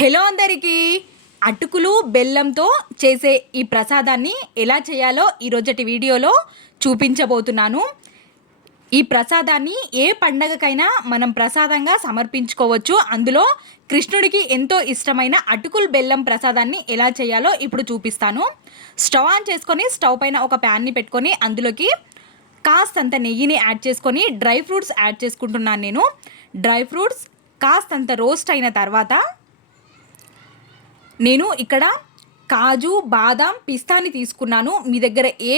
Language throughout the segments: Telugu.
హలో అందరికీ. అటుకులు బెల్లంతో చేసే ఈ ప్రసాదాన్ని ఎలా చేయాలో ఈరోజటి వీడియోలో చూపించబోతున్నాను. ఈ ప్రసాదాన్ని ఏ పండగకైనా మనం ప్రసాదంగా సమర్పించుకోవచ్చు. అందులో కృష్ణుడికి ఎంతో ఇష్టమైన అటుకులు బెల్లం ప్రసాదాన్ని ఎలా చేయాలో ఇప్పుడు చూపిస్తాను. స్టవ్ ఆన్ చేసుకొని స్టవ్ పైన ఒక ప్యాన్ని పెట్టుకొని అందులోకి కాస్తంత నెయ్యిని యాడ్ చేసుకొని డ్రై ఫ్రూట్స్ యాడ్ చేసుకుంటున్నాను. నేను డ్రై ఫ్రూట్స్ కాస్తంత రోస్ట్ అయిన తర్వాత నేను ఇక్కడ కాజు, బాదాం, పిస్తాని తీసుకున్నాను. మీ దగ్గర ఏ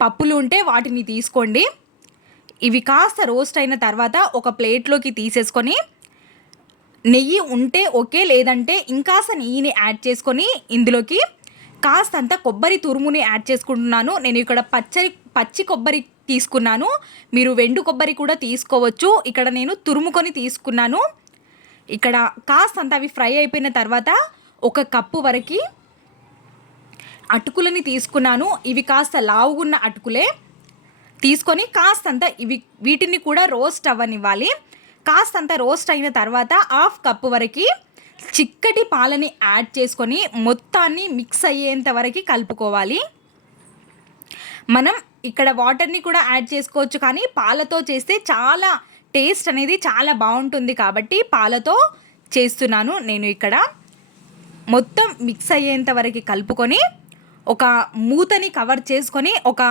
పప్పులు ఉంటే వాటిని తీసుకోండి. ఇవి కాస్త రోస్ట్ అయిన తర్వాత ఒక ప్లేట్లోకి తీసేసుకొని నెయ్యి ఉంటే ఓకే, లేదంటే ఇంకాస్త నెయ్యిని యాడ్ చేసుకొని ఇందులోకి కాస్తంత కొబ్బరి తురుముని యాడ్ చేసుకుంటున్నాను. నేను ఇక్కడ పచ్చి కొబ్బరి తీసుకున్నాను. మీరు వెండు కొబ్బరి కూడా తీసుకోవచ్చు. ఇక్కడ నేను తురుముకొని తీసుకున్నాను. ఇక్కడ కాస్తంత అవి ఫ్రై అయిపోయిన తర్వాత ఒక కప్పు వరకు అటుకులని తీసుకున్నాను. ఇవి కాస్త లావుగున్న అటుకులే తీసుకొని కాస్తంత వీటిని కూడా రోస్ట్ అవ్వనివ్వాలి. కాస్తంత రోస్ట్ అయిన తర్వాత హాఫ్ కప్పు వరకు చిక్కటి పాలని యాడ్ చేసుకొని మొత్తాన్ని మిక్స్ అయ్యేంత వరకు కలుపుకోవాలి. మనం ఇక్కడ వాటర్ని కూడా యాడ్ చేసుకోవచ్చు, కానీ పాలతో చేస్తే చాలా టేస్ట్ అనేది చాలా బాగుంటుంది కాబట్టి పాలతో చేస్తున్నాను. నేను ఇక్కడ మొత్తం మిక్స్ అయ్యేంత వరకు కలుపుకొని ఒక మూతని కవర్ చేసుకొని ఒక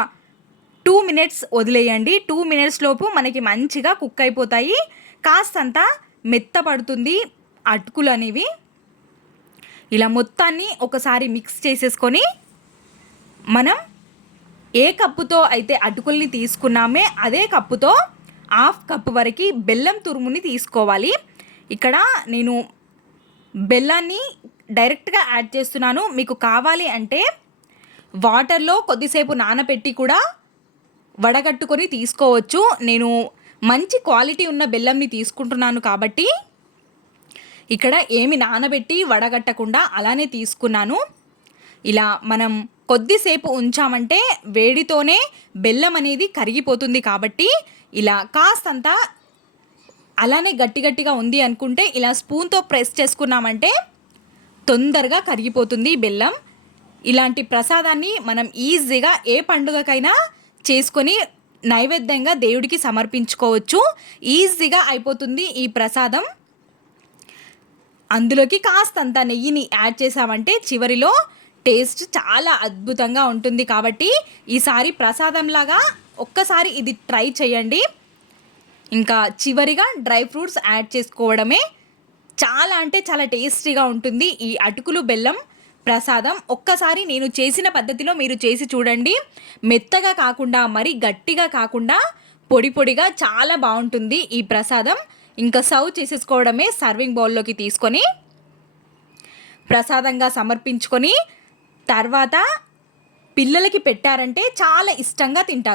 2 మినిట్స్ వదిలేయండి. 2 మినిట్స్ లోపు మనకి మంచిగా కుక్ అయిపోతాయి. కాస్తంత మెత్తపడుతుంది అటుకులు అనేవి. ఇలా మొత్తాన్ని ఒకసారి మిక్స్ చేసేసుకొని మనం ఏ కప్పుతో అయితే అటుకుల్ని తీసుకున్నామే అదే కప్పుతో హాఫ్ కప్పు వరకు బెల్లం తురుముని తీసుకోవాలి. ఇక్కడ నేను బెల్లాన్ని డైరెక్ట్గా యాడ్ చేస్తున్నాను. మీకు కావాలి అంటే వాటర్లో కొద్దిసేపు నానబెట్టి కూడా వడగట్టుకొని తీసుకోవచ్చు. నేను మంచి క్వాలిటీ ఉన్న బెల్లంని తీసుకుంటున్నాను కాబట్టి ఇక్కడ ఏమి నానబెట్టి వడగట్టకుండా అలానే తీసుకున్నాను. ఇలా మనం కొద్దిసేపు ఉంచామంటే వేడితోనే బెల్లం అనేది కరిగిపోతుంది కాబట్టి ఇలా కాస్తంత అలానే గట్టిగా ఉంది అనుకుంటే ఇలా స్పూన్తో ప్రెస్ చేసుకున్నామంటే తొందరగా కరిగిపోతుంది బెల్లం. ఇలాంటి ప్రసాదాన్ని మనం ఈజీగా ఏ పండుగకైనా చేసుకొని నైవేద్యంగా దేవుడికి సమర్పించుకోవచ్చు. ఈజీగా అయిపోతుంది ఈ ప్రసాదం. అందులోకి కాస్తంత నెయ్యిని యాడ్ చేసామంటే చివరిలో టేస్ట్ చాలా అద్భుతంగా ఉంటుంది. కాబట్టి ఈసారి ప్రసాదంలాగా ఒక్కసారి ఇది ట్రై చేయండి. ఇంకా చివరిగా డ్రై ఫ్రూట్స్ యాడ్ చేసుకోవడమే. చాలా అంటే చాలా టేస్టీగా ఉంటుంది ఈ అటుకులు బెల్లం ప్రసాదం. ఒక్కసారి నేను చేసిన పద్ధతిలో మీరు చేసి చూడండి. మెత్తగా కాకుండా మరి గట్టిగా కాకుండా పొడి పొడిగా చాలా బాగుంటుంది ఈ ప్రసాదం. ఇంకా సర్వ్ చేసేసుకోవడమే. సర్వింగ్ బౌల్లోకి తీసుకొని ప్రసాదంగా సమర్పించుకొని తర్వాత పిల్లలకి పెట్టారంటే చాలా ఇష్టంగా తింటారు.